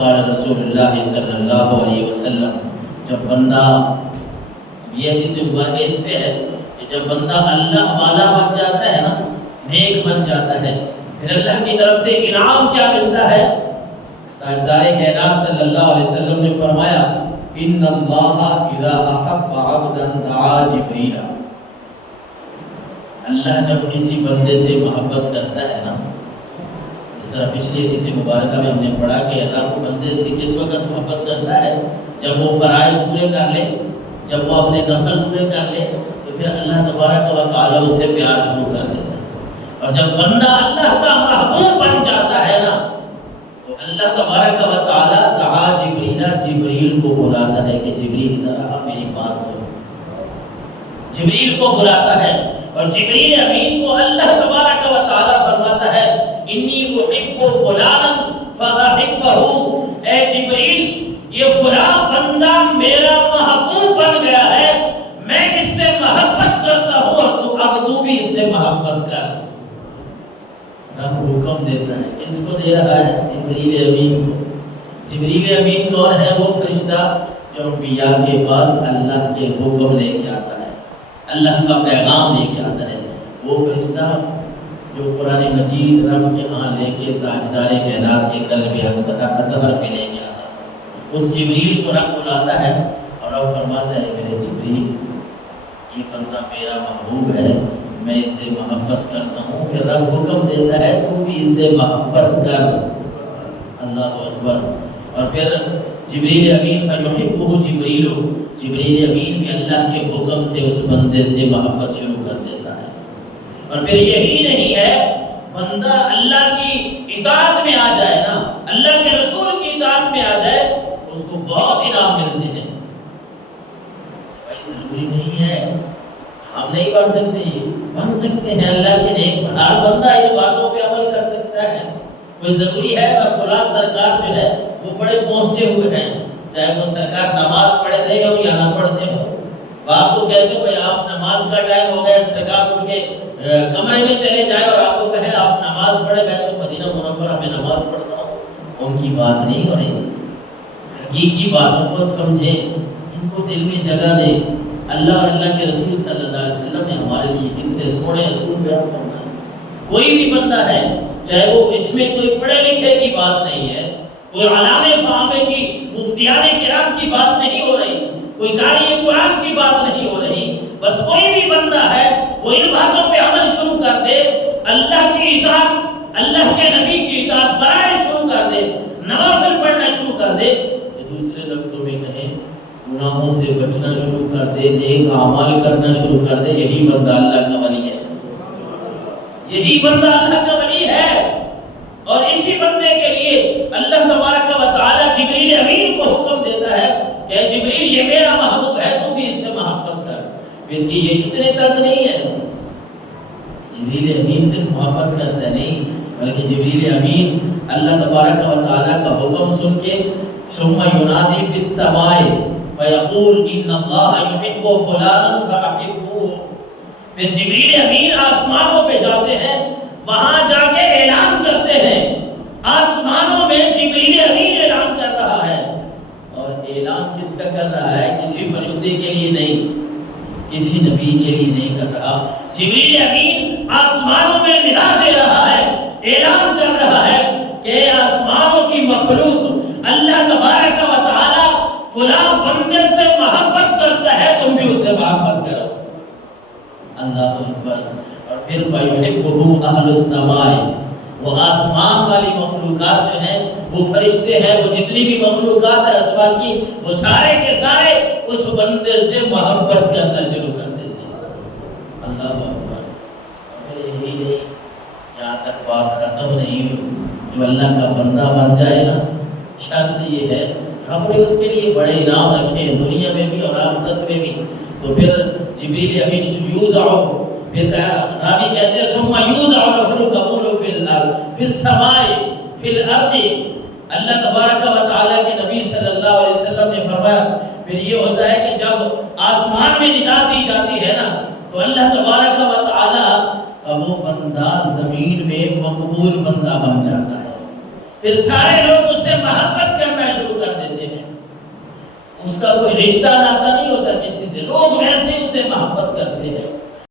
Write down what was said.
رسول اللہ صلی اللہ علیہ وسلم جب بندہ یہ حدیث مبارکہ اس پہ ہے کہ جب بندہ اللہ والا بن جاتا ہے نا، نیک بن جاتا ہے، پھر اللہ کی طرف سے انعام کیا ملتا ہے؟ تاجدار کائنات صلی اللہ علیہ وسلم نے فرمایا ان اللہ اذا احب عبدا دعا جبریل، اللہ جب کسی بندے سے محبت کرتا ہے نا، اس طرح پچھلی حدیث مبارکہ میں ہم نے پڑھا کہ اللہ کو بندے سے کس وقت محبت کرتا ہے؟ جب وہ فرائض پورے کر لے، جب وہ اپنے نفل پورے کر لے، تو پھر اللہ تبارک و تعالیٰ اسے پیار شروع کر دیتا ہے۔ اور جب بندہ اللہ کا محبوب بن جاتا ہے نا، تو اللہ تبارک و تعالیٰ دعا جبریل، جبریل کو بلاتا ہے کہ جبریل ذرا آپ میری بات سنو، جبریل کو بلاتا ہے، اور جبریل امین کو اللہ تبارک و تعالیٰ فرماتا ہے انی احب فلانا فاحبہ، اے جبریل یہ فلاں بندہ میرا محبوب بن گیا ہے، میں اس سے محبت کرتا ہوں اور اب تو بھی اس سے محبت کر۔ رب حکم دیتا ہے، کس کو دے رہا ہے؟ جبریل امین کو۔ جبریل امین کون ہے؟ وہ فرشتہ جو انبیاء کے پاس اللہ کے حکم لے کے آتا ہے، اللہ کا پیغام لے کے آتا ہے۔ وہ فرشتہ جو قرآن مجید رب کے ہاں لے کے تاجدار کائنات کے قلب اطہر پہ لے کے آتا ہے، اس جبریل کو رب بلاتا ہے اور رب فرماتا ہے میرے جبریل یہ بندہ میرا محبوب ہے، میں اس سے محبت کرتا ہوں۔ پھر رب حکم دیتا ہے تو بھی اس سے محبت کر۔ اللہ اکبر۔ اور پھر جبریل امین فیحبہ جبریل، جبریل امین بھی اللہ کے حکم سے اس بندے سے محبت شروع کر دیتا ہے۔ اور پھر یہی نہیں ہے، بندہ اللہ کی اطاعت میں آ جائے نا، اللہ کے رسول کی اطاعت میں آ جائے، اس کو بہت انعام ملتے ہیں۔ بھائی ضروری نہیں ہے ہم نہیں بن سکتے ہیں اللہ کے نیک، ہر بندہ ان باتوں پہ عمل کر سکتا ہے۔ کوئی ضروری ہے کہ فلاں سرکار جو ہے وہ بڑے پہنچے ہوئے ہیں، چاہے وہ سرکار نماز پڑھتے ہو یا نہ پڑھتے ہو، آپ کو کہتے ہو بھائی آپ نماز کا ٹائم ہو گیا، سرکار اٹھ کے کمرے میں چلے جائے اور آپ کو کہے آپ نماز پڑھے، میں تو مدینہ منورہ میں نماز پڑھتا ہوں، ان کی بات نہیں ہو رہی۔ حقیقی باتوں کو سمجھیں، ان کو دل میں جگہ دیں۔ اللہ اور اللہ کے رسول صلی اللہ علیہ وسلم نے ہمارے لیے کتنے سونے اصول بیان کرنا ہے۔ کوئی بھی بندہ ہے، چاہے وہ اس میں کوئی پڑھے لکھے کی بات نہیں ہے، کوئی علامے فہامے کی، مفتیان کرام کی بات نہیں ہو رہی، کوئی قاری قرآن کی بات نہیں ہو رہی، بس کوئی بھی بندہ ہے وہ ان باتوں پہ عمل شروع کر دے، اللہ کی اطاعت، اللہ کے نبی کی اطاعت فرائض شروع کر دے، نوافل پڑھنا شروع کر دے، کہ دوسرے لفظوں میں کہیں گناہوں سے بچنا شروع کر دے، نیک اعمال کرنا شروع کر دے، یہی بندہ اللہ کا ولی ہے، یہی بندہ اللہ کا ولی ہے۔ اور اسی بندے کے لیے اللہ تبارک و تعالی جبریل امین کو حکم دیتا ہے کہ جبریل یہ میرا محبوب ہے، تو بھی اس سے محبت کر۔ پھر یہ اتنے تک نہیں ہے، جبریل امین صرف محبت کرتا نہیں، بلکہ جبریل امین اللہ تبارک و تعالی کا حکم سن کے ثم ینادی فی السماء فیقول ان اللہ یحب فلانا فاحبوہ، پھر جبریل امین آسمانوں پہ جاتے ہیں، وہاں جا کے اعلان کرتے ہیں، آسمانوں میں جبریل امین اعلان کر رہا ہے۔ اور اعلان کس کا کر رہا ہے؟ کسی فرشتے کے لیے نہیں، کسی نبی کے لیے نہیں کر رہا، جبریل امین آسمانوں میں ندا دے رہا ہے، اعلان کر رہا ہے کہ آسمانوں کی مخلوق اللہ تبارک و تعالی فلاں بندے سے محبت کرتا ہے، تم بھی اسے محبت کرو۔ اللہ اکبر۔ اور پھر فیحبہ اہل السماء، وہ آسمان والی مخلوقات جو ہیں، وہ فرشتے ہیں، وہ جتنی بھی مخلوقات ہیں آسمان کی، وہ سارے کے سارے اس بندے سے محبت کرنا شروع کر دیتے ہیں۔ اللہ اکبر۔ اور یہی نہیں، یہاں تک بات ختم نہیں ہوئی، جو اللہ کا بندہ بن جائے نا، شرط یہ ہے رب نے اس کے لیے بڑے انعام رکھے ہیں دنیا میں بھی اور آخرت میں بھی۔ تو پھر جبریل امین یوزع، پھر راوی کہتے ہیں ثم یوزع لہ القبول فی الارض فی السماء فی الارض، اللہ تبارک و تعالیٰ کے نبی صلی اللہ علیہ وسلم نے فرمایا پھر یہ ہوتا ہے کہ جب آسمان میں ندا دی جاتی ہے نا، تو اللہ تبارک و تعالیٰ وہ بندہ زمین میں مقبول بندہ بن جاتا ہے، پھر سارے لوگ اس سے محبت کرنا اس کا کوئی رشتہ ناتا نہیں ہوتا کسی سے، لوگ